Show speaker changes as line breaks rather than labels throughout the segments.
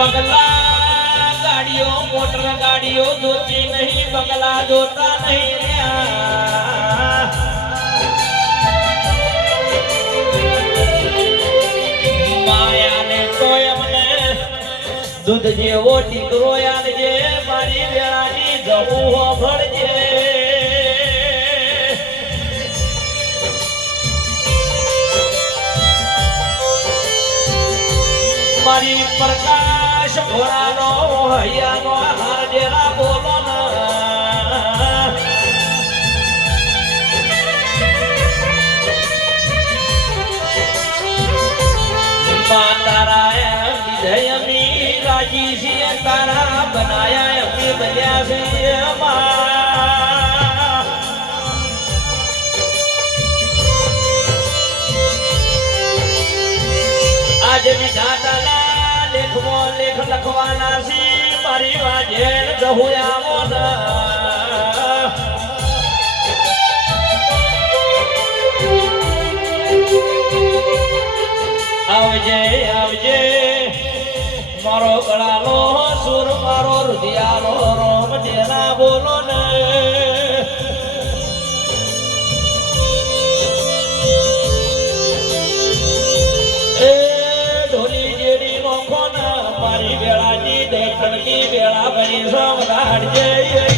બંગલા ગાડીઓ મોટર ગાડીઓ જોતી નહીં બગલા જોતા નહીં. માયાને તોય અમને દૂધ જેવો ટીકરો યાદજે મારી વેળાની જવું હોભળજે મારી પ્રકાશ ભોળાનો હૈયાનો હાર જેરા બોલો તારા બનાયા અમે બન્યા છીએ માં. આજે લખવાના છે, મારી વાજેણ ગહુયામો ના. આવજે આવજે, મારો ગળાનો સુર, મારો રુધિયાનો રોમ, જેના બોલો વેળા ભરી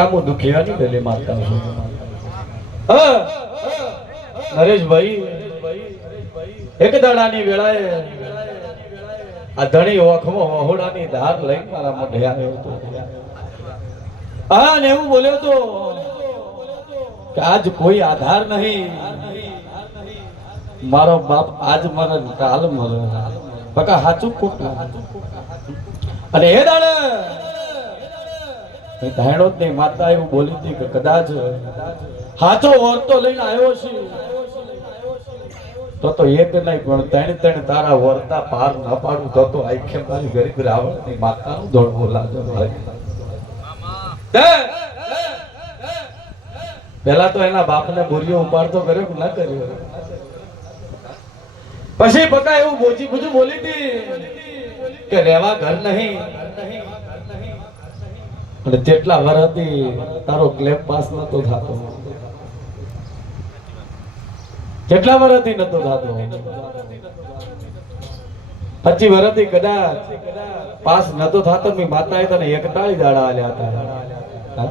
પકામો દુખિયાની છું હા, નરેશભાઈ, એક દાડાની વેળાએ આ ધણી ઓખમાં વહોડાની ધાર લઈ મારા મોઢે આવ્યો હતો. હા, ને એવું બોલ્યો તો કે આજ કોઈ આધાર નહીં. મારો બાપ આજ મરે કાલ મરે બકા સાચું ખોટું. અને એ દાડે મેં ધાયણો જ નહીં, માતા એવું બોલી હતી કે કદાચ હાચો વર્તો લઈને આવ્યો છે. તો તો એક નહીં, પણ ત્રણ ત્રણ તારા વર્તા પાર ન પાડું, તો તો આખે મારી ગરીબ રાવણની માતાનું દોડવો લાગે પેલા તો એના બાપને બોરીઓ ઉપાડતો કર્યો કે ના કર્યો? પછી પકા એવું બોજી બધું બોલી હતી કે રહેવા ઘર નહીં. અને જેટલા વરાથી તારો ક્લેમ પાસ નતો થતો. કેટલા વરાથી નતો થતો? પચી વરાથી કદાચ પાસ નતો થતો, મી માતાએ તને એકતાળી દાડા આલ્યા હતા.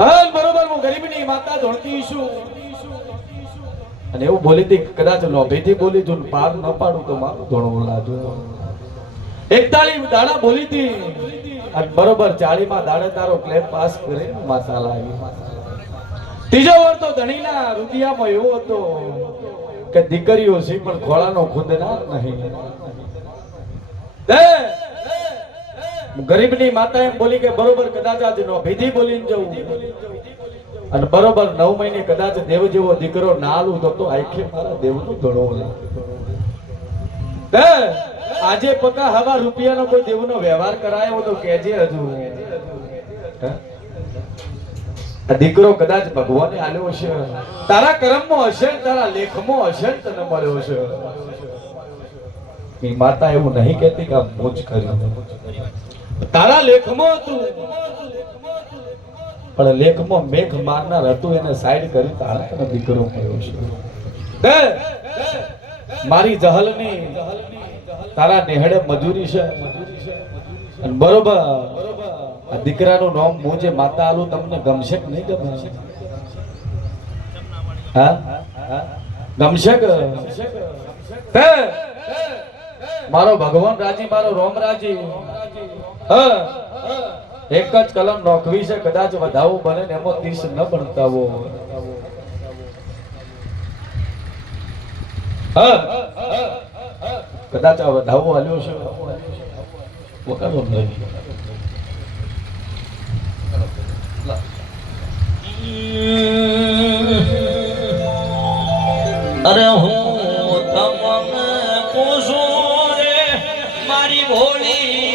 હા? બરોબર, હું ગરીબની માતા ધોળતી છું. અને એવું બોલી હતી કદાચ લોભીથી બોલી છું પાર ન પાડું તો મારું ધોળવું લાજુ એકતાળી દાડા બોલી હતી. અને બરોબર ચાળી માં દાડે તારો ક્લેમ પાસ કરી માતા લાવી ત્રીજો વાર તો ધણીના રૂપિયામાં એવો હતો કે દીકરીઓ છે, પણ ખોળાનો ખુદનાર નહીં! ગરીબની માતા એમ બોલી કે બરોબર કદાચ આજ નો ભીધી બોલીને જવું અને બરોબર નવ મહિને કદાચ દેવ જેવો દીકરો ના આલું તો આખે મારા દેવનું ધોળો દે! આજે પકા હવા રૂપિયાનો કોઈ દેવનો વ્યવહાર કરાયો તો કેજે હજુ. આ દીકરો કદાચ ભગવાને આલ્યો હશે. તારા કર્મમાં હશે તારા લેખમાં હશે તને મળ્યો હશે. માતા એવું નહીં કહેતી કે મોજ કરી. તારા લેખમાં હતું. પણ લેખમાં મેઘ મારનાર હતું, એને સાઈડ કરી તારા તને દીકરો મળ્યો છે! મારી જહલની તારા નેહડે મજૂરી છે. બરોબર. આ દીકરાનું નામ હું જે માતા આલું તમને ગમશે કે નહીં ગમે? હા? ગમશે કે? મારો ભગવાન રાજી, મારો રોમ રાજી. હા. એક જ કલમ નોખવી છે, કદાચ વધાવું બને ને એમાં ત્રીસ ન ભણતાવો હા. કદાચ આ વધાવો હાલ્યો છે. વકારો નહીં.
અરે હું તમને પૂછું રે મારી ભોળી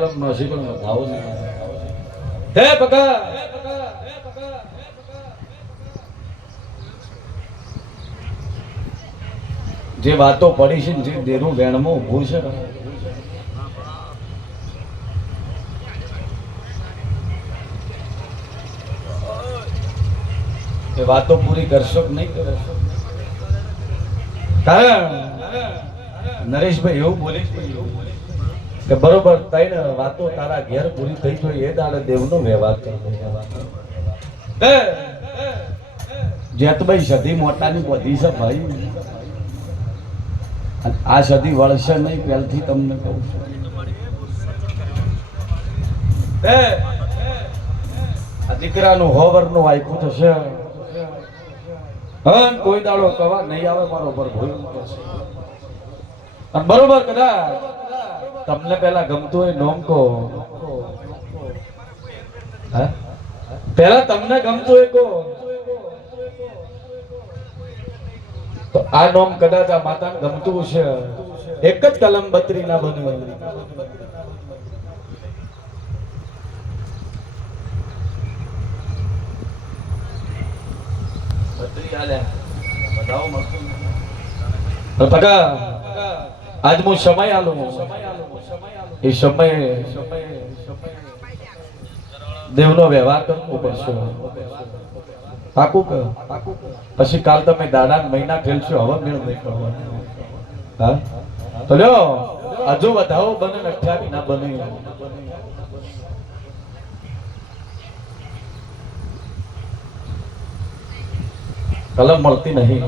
કલમ નો પણ ને હે પકા જે વાતો પડી છે જે દેનું વેણમાં ઊભું છે. એ વાતો પૂરી કરશો કે નહીં કરશો? કારણ, નરેશભાઈ એવું બોલે છે. કે બરોબર તૈણ વાતો તારા ઘેર પૂરી થઈ જોઈ એ દાડે દેવનો વ્યવહાર જેતભાઈ સધી મોટાની બધી છે ભાઈ. આ સધી વળશે નહીં પહેલથી તમને કહું છું. દીકરાનું હોવરનું વાયકું થશે. કોઈ દાડો કવા નહીં આવે મારો પર ભૂલ બરોબર કદાચ. તમને પેલા ગમતું હોય નોમ કો પેલા તમને ગમતું હોય કો તો આ નોમ કદાચ આ માતાને ગમતું છે એક જ કલમ બત્રી ના બન્યું બત્રી આલ્યા બતાવો મળતું નથી. આજ હું સમય આલો એ સમય દેવનો વ્યવહાર કરવો પડશે. પાકું કહો. પછી કાલ તમે દાદા મહિના ખેલશો હવે મેળ નહીં કરવાનો હા? તો લ્યો, હજુ વધાવો બને અઠ્યાવી ના બને. કલમ મળતી નહીં.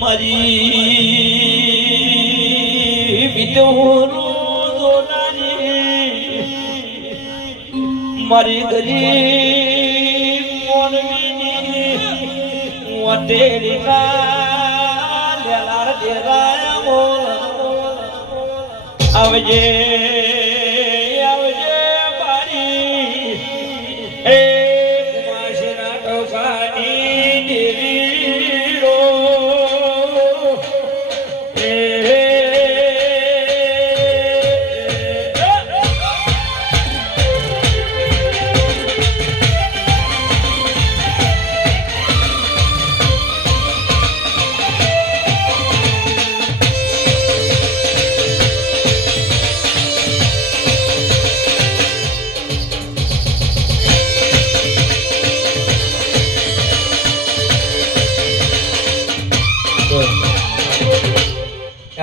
મારી મારી ગરીબ મોનવીની વટેલી ના આવજે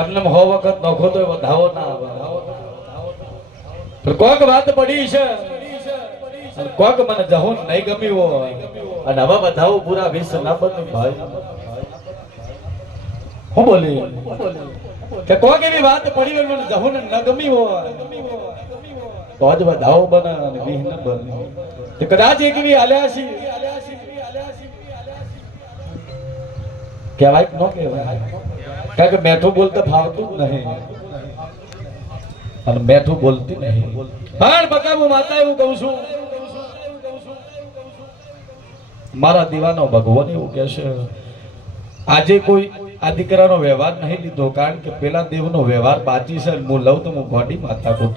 વખત નોખો તો વધાવો ના આવે. કોક વાત પડી છે. કોક મને જહુન નહીં ગમી હોય. અને હવે વધાવો પૂરા વિશ્વ ના બન્યું ભાઈ. હું બોલી? કે કોક એવી વાત પડી હોય, મને જહુન ન ગમી હોય. તો જ વધાવો બને અને વિહ ન બને. કદાચ એક એવી આલ્યા છે. કહેવાય ન કહેવાય? કારણ કે મેઠું બોલતા ફાવતું જ નહીં. અને મેઠું બોલતી નહીં. પણ બકા હું માતા એવું કહું છું. મારા દીવાનો ભગવાન એવું કહે છે, આજે કોઈ આ દીકરાનો વ્યવહાર નહીં લીધો, કારણ કે પેલા દેવનો વ્યવહાર બાચી છે હું લઉં તો હું ગોડી માતા કહું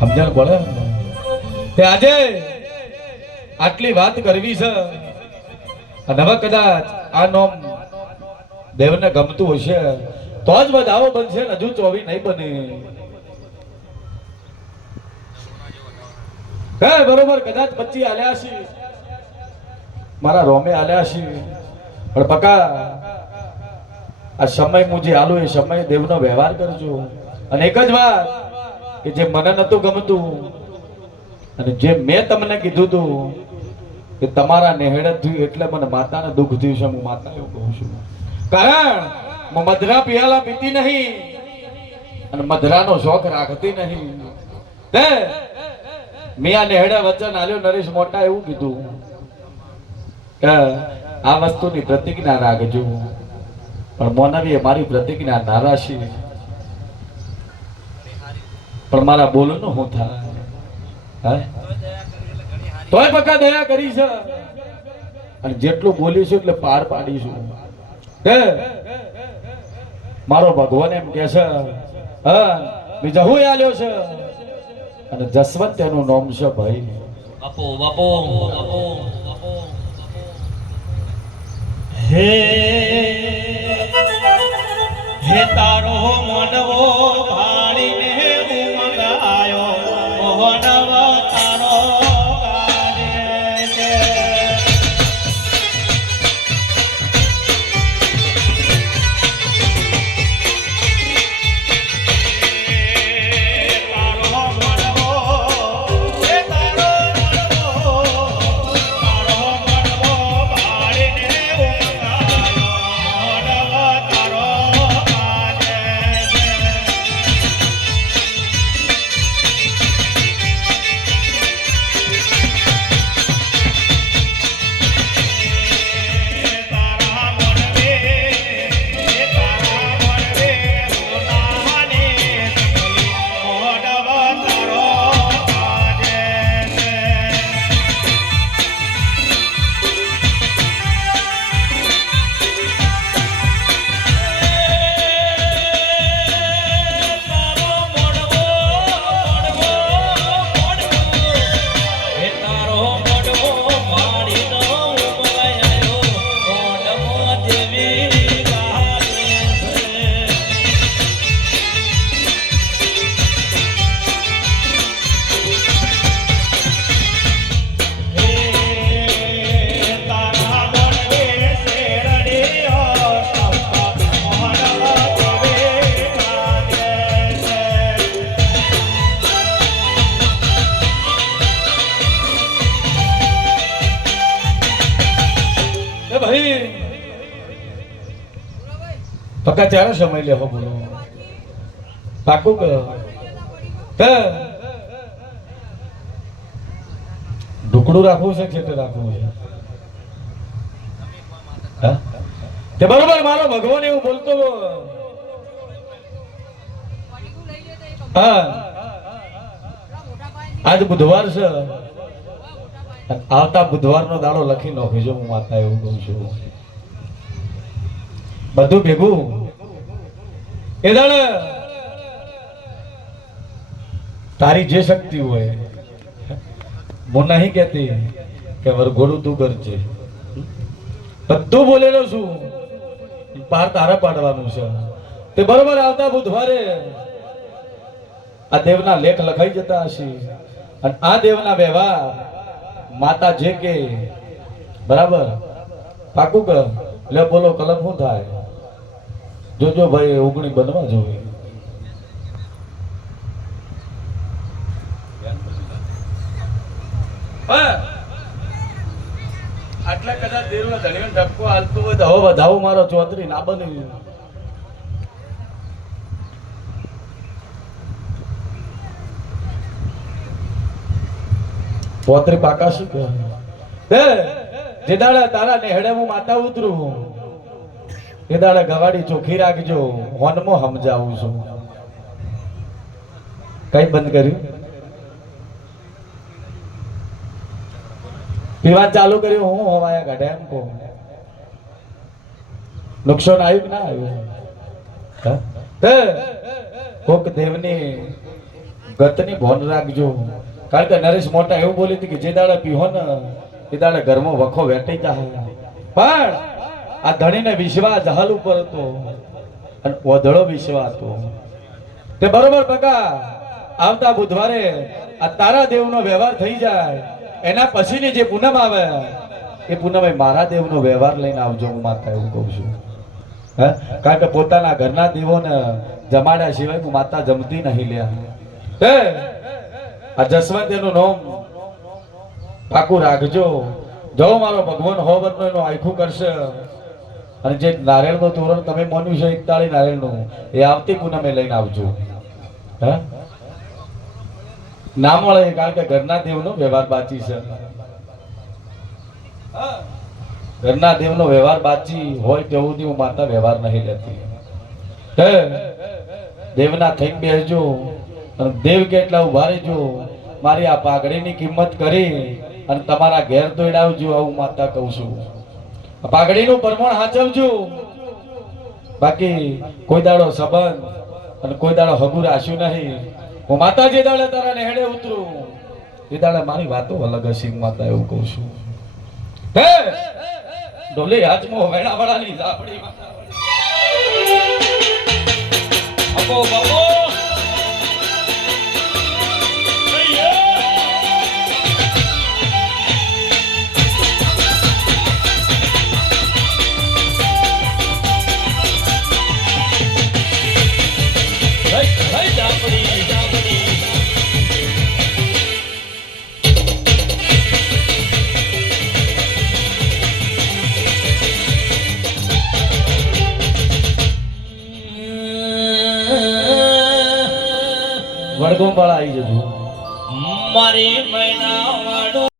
સમજણ પડે? તે આજે આટલી વાત કરવી છે. અને હવે કદાચ આ નોમ દેવને ગમતું હશે. તો જ વધાવો બનશે હજુ ચોવી નહીં બની. હે, બરોબર, કદાચ પચી આલ્યા છે મારા રોમે આલ્યા છે પણ પકા, આ સમય હું જે આલું, એ સમય દેવનો વ્યવહાર કરજો. અને એક જ વાત, કે જે મને નતું ગમતું, અને જે મેં તમને કીધું તું કે તમારા નેહડત થયું એટલે મને માતાને દુઃખ થયું છે, હું માતા એવું કહું છું. કારણ મધરા પિયાલા પીતી નહીં અને મધરાનો શોખ રાખતી નહીં. હે મેં આ નેહડા વચન આલ્યો, નરેશ મોટા એવું કીધું કે, આ વસ્તુની પ્રતિજ્ઞા રાખજો. પણ મોનવીએ મારી પ્રતિજ્ઞા ના રાખી પણ મારા બોલનું હું થાય? તોય બકા દયા કરી છે. અને જેટલું બોલીશું એટલે પાર પાડીશું. હે? મારો ભગવાન એમ કે છે હા બીજા હું આલ્યો છે? અને જસવંત એનું નામ છે ભાઈ.
બાપુ બાપુ બાપુ બાપુ. હે હે તારો મનવો
ભાઈ પક્કા ત્યારે સમય લેવો બોલો. પાકું કહો ઢુકડું રાખવું છે ખેતર રાખવું છે. તે બરોબર મારો ભગવાન એવું બોલતો હા. આજ બુધવાર છે. આવતા બુધવારનો દાડો લખી નાખજો હું માતા એવું કહું છું. બધું ભેગું? એ દાડે તારી જે શક્તિ હોય, હું નહીં કહેતી કે વરઘોડું તું કરજે. બધું બોલેલો છું. પાર તારા પાડવાનું છે. તે બરોબર આવતા બુધવારે આ દેવના લેખ લખાઈ જતા હશે. અને આ દેવના વ્યવહાર માતા જે કે, બરાબર? પાકું કર લે બોલો, કલમ શું થાય? જોજો ભાઈ ઓગણી બનવા જોઈએ. આટલા કદાચ દેરમાં ધણીનો ધપકો હાલતો હોય તો હવે વધાવો મારો ચોતરી, ના બની. પોતરી પાકા શું કહે? હે જે તારા નેહડે હું માતા ઉતરું એ દાડા ગવાડી ચોખ્ખી રાખજો, હોનમાં સમજાવું છું. કઈ બંધ કર્યું? પીવા ચાલુ કર્યું, હું હવાયા કાઢે એમ કહું. નુકસાન આવ્યું ના આવ્યું? કોક દેવની ગતની ભોન રાખજો. કારણ કે નરેશ મોટા એવું બોલી હતી કે જે દાડે પીહો ને, એ દાડે ઘરમાં વખો વેટી જાય પણ આ ધણીને વિશ્વાસ હલ ઉપર હતો અને ઓધળો વિશ્વાસ હતો. તે બરોબર બકા આવતા બુધવારે આ તારા દેવનો વ્યવહાર થઈ જાય. એના પછીની જે પૂનમ આવે, એ પૂનમે મારા દેવનો વ્યવહાર લઈને આવજો, હું માતા એવું કહું છું. હે? કારણ કે પોતાના ઘરના દેવોને જમાડ્યા સિવાય હું માતા જમતી નહીં લે હે? આ જસવંત એનું નામ પાકું રાખજો. જો મારો ભગવાન હોવરનો એનો આખું કરશે, અને જે નારિયેળનું તોરણ તમે માન્યું છે, એકતાળી નારિયેળનું, એ આવતી પૂનમે લઈને આવજો. હે? ના મળે કારણ કે ઘરના દેવનો વ્યવહાર બાચી છે. ઘરના દેવનો વ્યવહાર બાચી હોય તેવું હું માતા વ્યવહાર નહીં લેતી. હે? દેવના થઈ બેસજો. અને દેવ કેટલા ઊભા રહેજો. મારી આ પાઘડીની કિંમત કરી અને તમારા ઘેર દોડાવજો આવું માતા કહું છું. આ પાઘડીનું પરમણ હાચવજો. બાકી કોઈ દાડો સંબંધ અને કોઈ દાડો હગુર આશું નહીં. હું માતાજી દાડે તારા નેહડે ઉતરું. એ દાડે મારી વાતો અલગ હશે માતા એવું કહું છું. હે! ઢોલી હાથમાં વેણા વાળાની ઝાપડી
બાબો! મારી મૈના